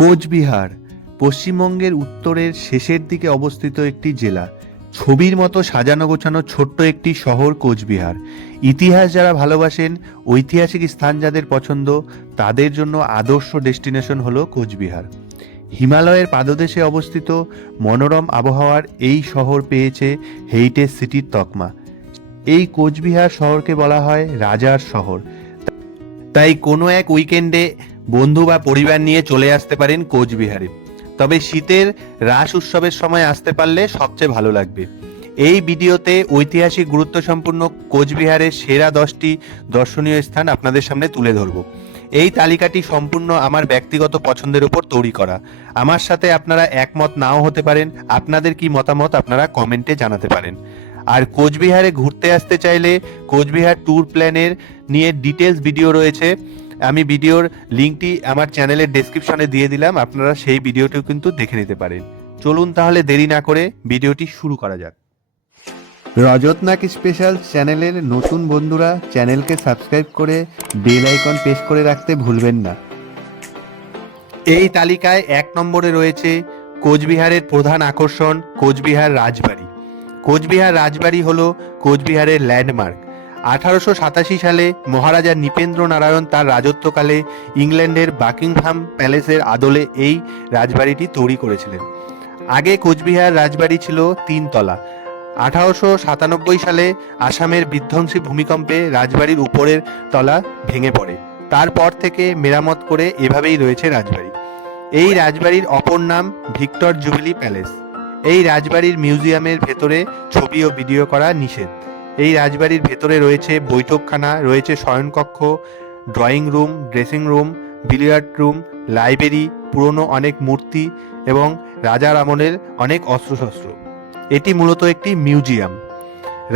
কোচবিহার পশ্চিমবঙ্গের উত্তরের শেষের দিকে অবস্থিত একটি জেলা। ছবির মতো সাজানো গোছানো ছোট্ট একটি শহর কোচবিহার। ইতিহাস যারা ভালোবাসেন, ঐতিহাসিক স্থান যাদের পছন্দ, তাদের জন্য আদর্শ ডেস্টিনেশন হলো কোচবিহার। হিমালয়ের পাদদেশে অবস্থিত মনোরম আবহাওয়ার এই শহর পেয়েছে হেরিটেজ সিটির তকমা। এই কোচবিহার শহরকে বলা হয় রাজার শহর। তাই কোনো এক উইকেন্ডে বন্ধু বা পরিবার নিয়ে চলে আসতে পারেন কোচবিহারে। তবে শীতের রাস উৎসবের সময় আসতে পারলে সবচেয়ে ভালো লাগবে। এই ভিডিওতে ঐতিহাসিক গুরুত্ব সম্পন্ন কোচবিহারের সেরা 10টি দর্শনীয় স্থান আপনাদের সামনে তুলে ধরব। এই তালিকাটি সম্পূর্ণ আমার ব্যক্তিগত পছন্দের উপর তৈরি করা। আমার সাথে আপনারা একমত নাও হতে পারেন। আপনাদের কি মতামত আপনারা কমেন্টে জানাতে পারেন। আর কোচবিহারে ঘুরতে আসতে চাইলে কোচবিহার ট্যুর প্ল্যানের নিয়ে ডিটেলস ভিডিও রয়েছে। আমি ভিডিওর লিঙ্কটি আমার চ্যানেলের ডেসক্রিপশনে দিয়ে দিলাম, আপনারা সেই ভিডিওটিও কিন্তু দেখে নিতে পারেন। চলুন তাহলে দেরি না করে ভিডিওটি শুরু করা যাক। রজতনাক স্পেশাল চ্যানেলের নতুন বন্ধুরা চ্যানেলকে সাবস্ক্রাইব করে বেল আইকন প্রেস করে রাখতে ভুলবেন না। এই তালিকায় 1 নম্বরে রয়েছে কোচবিহারের প্রধান আকর্ষণ কোচবিহার রাজবাড়ি। কোচবিহার রাজবাড়ি হলো কোচবিহারের ল্যান্ডমার্ক। 1887 সালে মহারাজা নৃপেন্দ্র নারায়ণ তার রাজত্বকালে ইংল্যান্ডের বাকিংহাম প্যালেসের আদলে এই রাজবাড়িটি তৈরি করেছিলেন। আগে কোচবিহার রাজবাড়ি ছিল 3 তলা। 1897 সালে আসামের বিধ্বংসী ভূমিকম্পে রাজবাড়ির উপরের তলা ভেঙে পড়ে। তারপর থেকে মেরামত করে এভাবেই রয়েছে রাজবাড়ি। এই রাজবাড়ির অপর নাম ভিক্টর জুবিলি প্যালেস। এই রাজবাড়ির মিউজিয়ামের ভেতরে ছবি ও ভিডিও করা নিষেধ। এই রাজবাড়ির ভেতরে রয়েছে বৈঠকখানা, রয়েছে শয়নকক্ষ, drawing room, dressing room, billiard room, library, পুরনো অনেক মূর্তি এবং রাজার আমলের অনেক অস্ত্রশস্ত্র। এটি মূলত একটি মিউজিয়াম।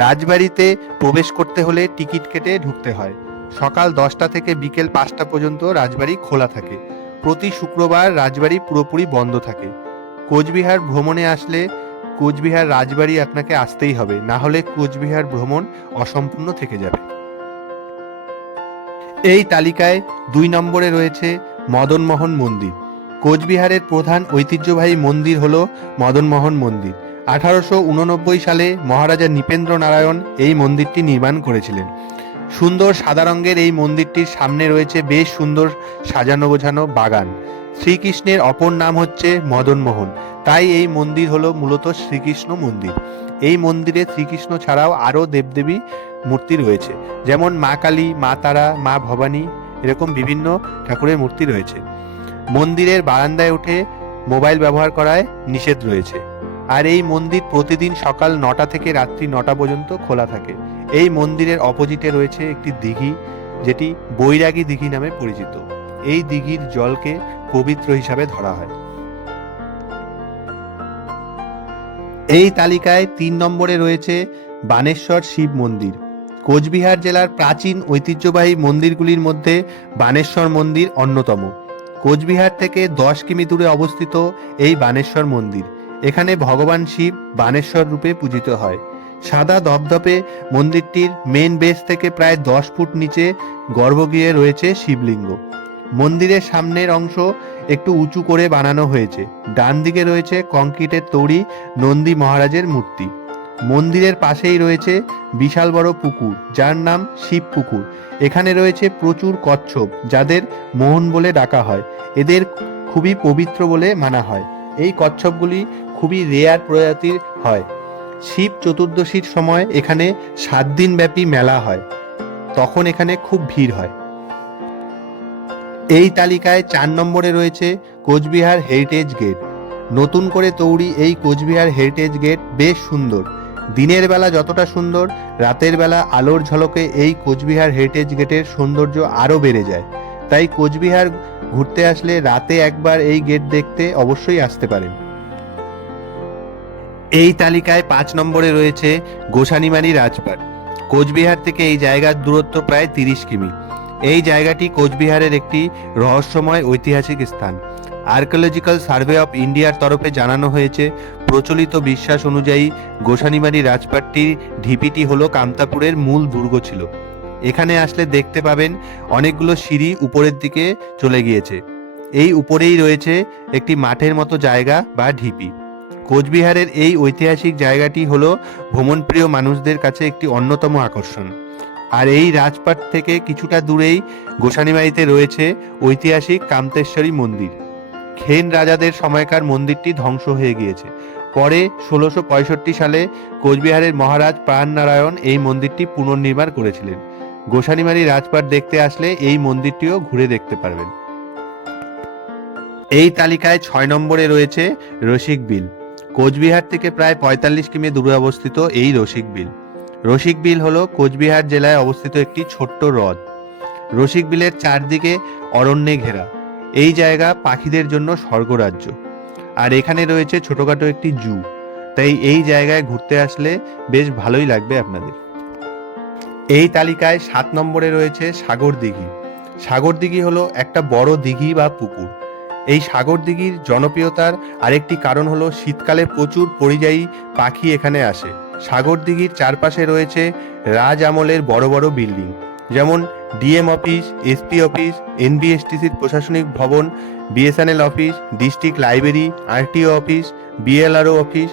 রাজবাড়িতে প্রবেশ করতে হলে টিকিট কেটে ঢুকতে হয়। সকাল 10টা থেকে বিকেল 5টা পর্যন্ত রাজবাড়ি খোলা থাকে। প্রতি শুক্রবার রাজবাড়ি পুরোপুরি বন্ধ থাকে। কোচবিহার ভ্রমণে আসলে কোচবিহার রাজবাড়ি আপনাকে আসতেই হবে, না হলে কোচবিহার ভ্রমণ অসম্পূর্ণ থেকে যাবে। এই তালিকায় 2 নম্বরে রয়েছে মদনমোহন মন্দির। কোচবিহারের প্রধান ঐতিহ্যবাহী মন্দির হলো মদনমোহন মন্দির। 1889 সালে মহারাজা নৃপেন্দ্র নারায়ণ এই মন্দিরটি নির্মাণ করেছিলেন। সুন্দর সাদা রঙের এই মন্দিরটির সামনে রয়েছে বেশ সুন্দর সাজানো গোছানো বাগান। শ্রীকৃষ্ণের অপর নাম হচ্ছে মদনমোহন, তাই এই মন্দির হলো মূলত শ্রীকৃষ্ণ মন্দির। এই মন্দিরে শ্রীকৃষ্ণ ছাড়াও আরও দেবদেবী মূর্তি রয়েছে, যেমন মা কালী, মা তারা, মা ভবানী, এরকম বিভিন্ন ঠাকুরের মূর্তি রয়েছে। মন্দিরের বারান্দায় উঠে মোবাইল ব্যবহার করায় নিষেধ রয়েছে। আর এই মন্দির প্রতিদিন সকাল 9টা থেকে রাত্রি 9টা পর্যন্ত খোলা থাকে। এই মন্দিরের অপোজিটে রয়েছে একটি দিঘি, যেটি বৈরাগী দিঘি নামে পরিচিত। এই দিঘির জলকে পবিত্র হিসাবে ধরা হয়। এই তালিকায় 3 নম্বরে রয়েছে বানেশ্বর শিব মন্দির। কোচবিহার জেলার প্রাচীন ঐতিহ্যবাহী মন্দিরগুলির মধ্যে বানেশ্বর মন্দির অন্যতম। কোচবিহার থেকে 10 কিমি দূরে অবস্থিত এই বানেশ্বর মন্দির। এখানে ভগবান শিব বানেশ্বর রূপে পূজিত হয়। সাদা ধপধপে মন্দিরটির মেন বেস থেকে প্রায় 10 ফুট নিচে গর্ভগৃহে রয়েছে শিবলিঙ্গ। মন্দিরের সামনের অংশ একটু উঁচু করে বানানো হয়েছে। ডান দিকে রয়েছে কংক্রিটের তৈরি নন্দী মহারাজের মূর্তি। মন্দিরের পাশেই রয়েছে বিশাল বড় পুকুর, যার নাম শিব পুকুর। এখানে রয়েছে প্রচুর কচ্ছপ, যাদের মোহন বলে ডাকা হয়। এদের খুবই পবিত্র বলে মানা হয়। এই কচ্ছপগুলি খুবই রেয়ার প্রজাতির হয়। শিব চতুর্দশীর সময় এখানে 7 দিন ব্যাপী মেলা হয়, তখন এখানে খুব ভিড় হয়। এই তালিকায় 4 নম্বরে রয়েছে কোচবিহার হেরিটেজ গেট। নতুন করে তৈরি এই কোচবিহার হেরিটেজ গেট বেশ সুন্দর। দিনের বেলা যতটা সুন্দর, রাতের বেলা আলোর ঝলকে এই কোচবিহার হেরিটেজ গেটের সৌন্দর্য আরও বেড়ে যায়। তাই কোচবিহার ঘুরতে আসলে রাতে একবার এই গেট দেখতে অবশ্যই আসতে পারেন। এই তালিকায় 5 নম্বরে রয়েছে গোসানিমারি রাজবাড়ি। কোচবিহার থেকে এই জায়গার দূরত্ব প্রায় 30 কিমি। এই জায়গাটি কোচবিহারের একটি রহস্যময় ঐতিহাসিক স্থান। আর্কিওলজিক্যাল সার্ভে অফ ইন্ডিয়ার তরফে জানানো হয়েছে, প্রচলিত বিশ্বাস অনুযায়ী গোসানিমারি রাজবাড়িটির ঢিপিটি হলো কামতাপুরের মূল দুর্গ ছিল। এখানে আসলে দেখতে পাবেন অনেকগুলো সিঁড়ি উপরের দিকে চলে গিয়েছে। এই উপরেই রয়েছে একটি মাঠের মতো জায়গা বা ঢিপি। কোচবিহারের এই ঐতিহাসিক জায়গাটি হলো ভ্রমণপ্রিয় মানুষদের কাছে একটি অন্যতম আকর্ষণ। আর এই রাজপাট থেকে কিছুটা দূরেই গোসানিমারিতে রয়েছে ঐতিহাসিক কামতেশ্বরী মন্দির। খেন রাজাদের সময়কার মন্দিরটি ধ্বংস হয়ে গিয়েছে। পরে 1665 সালে কোচবিহারের মহারাজ প্রাণনারায়ণ এই মন্দিরটি পুনর্নির্মাণ করেছিলেন। গোসানিমারি রাজপাট দেখতে আসলে এই মন্দিরটিও ঘুরে দেখতে পারবেন। এই তালিকায় 6 নম্বরে রয়েছে রসিক বিল। কোচবিহার থেকে প্রায় 45 কিমি দূরে অবস্থিত এই রসিক বিল। রসিক বিল হলো কোচবিহার জেলায় অবস্থিত একটি ছোট্ট হ্রদ। রসিক বিলের চারদিকে অরণ্যে ঘেরা। এই জায়গা পাখিদের জন্য স্বর্গরাজ্য। আর এখানে রয়েছে ছোটখাটো একটি জু। তাই এই জায়গায় ঘুরতে আসলে বেশ ভালোই লাগবে আপনাদের। এই তালিকায় 7 নম্বরে রয়েছে সাগর দিঘি। সাগর দিঘি হলো একটা বড় দিঘি বা পুকুর। এই সাগর দিঘির জনপ্রিয়তার আরেকটি কারণ হলো শীতকালে প্রচুর পরিযায়ী পাখি এখানে আসে। সাগর দিঘির চারপাশে রয়েছে রাজ আমলের বড় বড় বিল্ডিং, যেমন ডিএম অফিস, এসপি অফিস, এনবিএসটিসির প্রশাসনিক ভবন, BSNL office, district library, RTO office, BLRO office,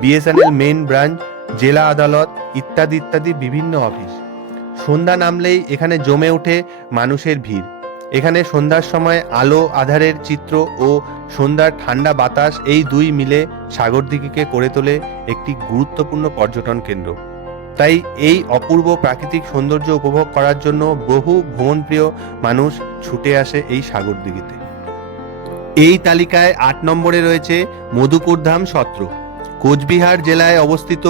BSNL main branch, জেলা আদালত ইত্যাদি ইত্যাদি বিভিন্ন অফিস। সন্ধ্যা নামলেই এখানে জমে ওঠে মানুষের ভিড়। এখানে সন্ধ্যার সময় আলো আধারের চিত্র ও সন্ধ্যার ঠান্ডা বাতাস এই দুই মিলে সাগর দিঘিকে করে তোলে একটি গুরুত্বপূর্ণ পর্যটন কেন্দ্র। তাই এই অপূর্ব প্রাকৃতিক সৌন্দর্য উপভোগ করার জন্য বহু ভ্রমণপ্রিয় মানুষ ছুটে আসে এই সাগর দিঘিতে। এই তালিকায় 8 নম্বরে রয়েছে মধুপুরধাম সত্র। কোচবিহার জেলায় অবস্থিত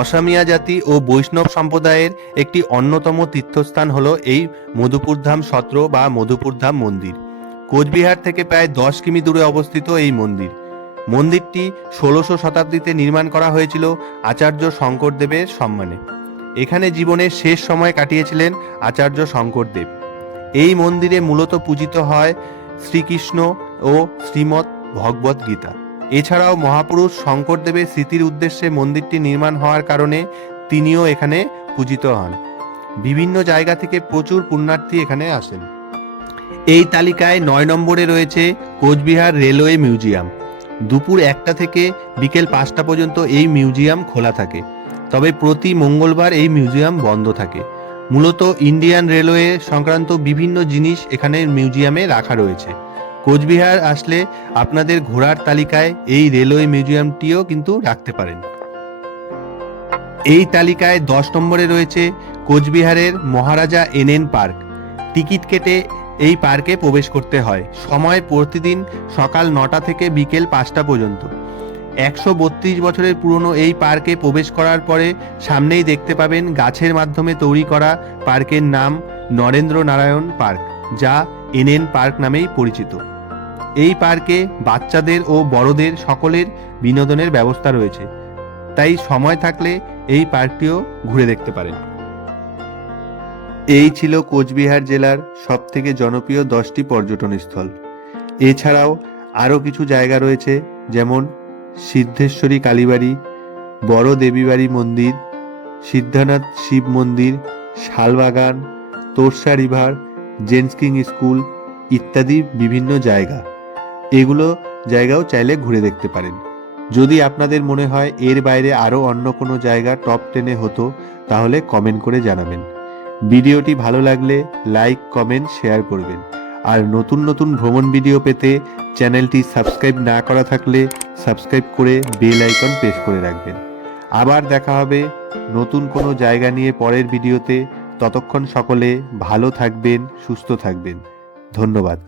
অসামিয়া জাতি ও বৈষ্ণব সম্প্রদায়ের একটি অন্যতম তীর্থস্থান হলো এই মধুপুরধাম সত্র বা মধুপুরধাম মন্দির। কোচবিহার থেকে প্রায় 10 কিমি দূরে অবস্থিত এই মন্দির। মন্দিরটি 16শো শতাব্দীতে নির্মাণ করা হয়েছিল আচার্য শঙ্করদেবের সম্মানে। এখানে জীবনের শেষ সময় কাটিয়েছিলেন আচার্য শঙ্করদেব। এই মন্দিরে মূলত পূজিত হয় শ্রীকৃষ্ণ ও শ্রীমৎ ভগবত গীতা। এছাড়াও মহাপুরুষ শঙ্করদেবের স্মৃতির উদ্দেশ্যে মন্দিরটি নির্মাণ হওয়ার কারণে তিনিও এখানে পূজিত হন। বিভিন্ন জায়গা থেকে প্রচুর পুণ্যার্থী এখানে আসেন। এই তালিকায় 9 নম্বরে রয়েছে কোচবিহার রেলওয়ে মিউজিয়াম। দুপুর 1টা থেকে বিকেল 5টা পর্যন্ত এই মিউজিয়াম খোলা থাকে, তবে প্রতি মঙ্গলবার এই মিউজিয়াম বন্ধ থাকে। মূলত ইন্ডিয়ান রেলওয়ে সংক্রান্ত বিভিন্ন জিনিস এখানে মিউজিয়ামে রাখা রয়েছে। কোচবিহার আসলে আপনাদের ঘোরার তালিকায় এই রেলওয়ে মিউজিয়ামটিও কিন্তু রাখতে পারেন। এই তালিকায় 10 নম্বরে রয়েছে কোচবিহারের মহারাজা এনএন পার্ক। টিকিট কেটে এই পার্কে প্রবেশ করতে হয়। সময় প্রতিদিন সকাল 9টা থেকে বিকেল 5টা পর্যন্ত। 132 বছরের পুরনো এই পার্কে প্রবেশ করার পরে সামনেই দেখতে পাবেন গাছের মাধ্যমে তৈরি করা পার্কের নাম নরেন্দ্র নারায়ণ পার্ক, যা এনএন পার্ক নামেই পরিচিত। এই পার্কে বাচ্চাদের ও বড়দের সকলের বিনোদনের ব্যবস্থা রয়েছে, তাই সময় থাকলে এই পার্কটিও ঘুরে দেখতে পারেন। এই ছিল কোচবিহার জেলার সবথেকে জনপ্রিয় 10টি পর্যটন স্থল। এছাড়াও আরও কিছু জায়গা রয়েছে, যেমন সিদ্ধেশ্বরী কালীবাড়ি, বড় দেবীবাড়ি মন্দির, সিদ্ধানাথ শিব মন্দির, Salbagan, Torsa river, gents king school ইত্যাদি বিভিন্ন জায়গা। এগুলো জায়গাও চাইলে ঘুরে দেখতে পারেন। যদি আপনাদের মনে হয় এর বাইরে আরও অন্য কোনো জায়গা টপ 10-এ হতো, তাহলে কমেন্ট করে জানাবেন। ভিডিওটি ভালো লাগলে লাইক, কমেন্ট, শেয়ার করবেন। আর নতুন নতুন ভ্রমণ ভিডিও পেতে চ্যানেলটি সাবস্ক্রাইব না করা থাকলে সাবস্ক্রাইব করে বেল আইকন প্রেস করে রাখবেন। আবার দেখা হবে নতুন কোনো জায়গা নিয়ে পরের ভিডিওতে। ততক্ষণ সকলে ভালো থাকবেন, সুস্থ থাকবেন। ধন্যবাদ।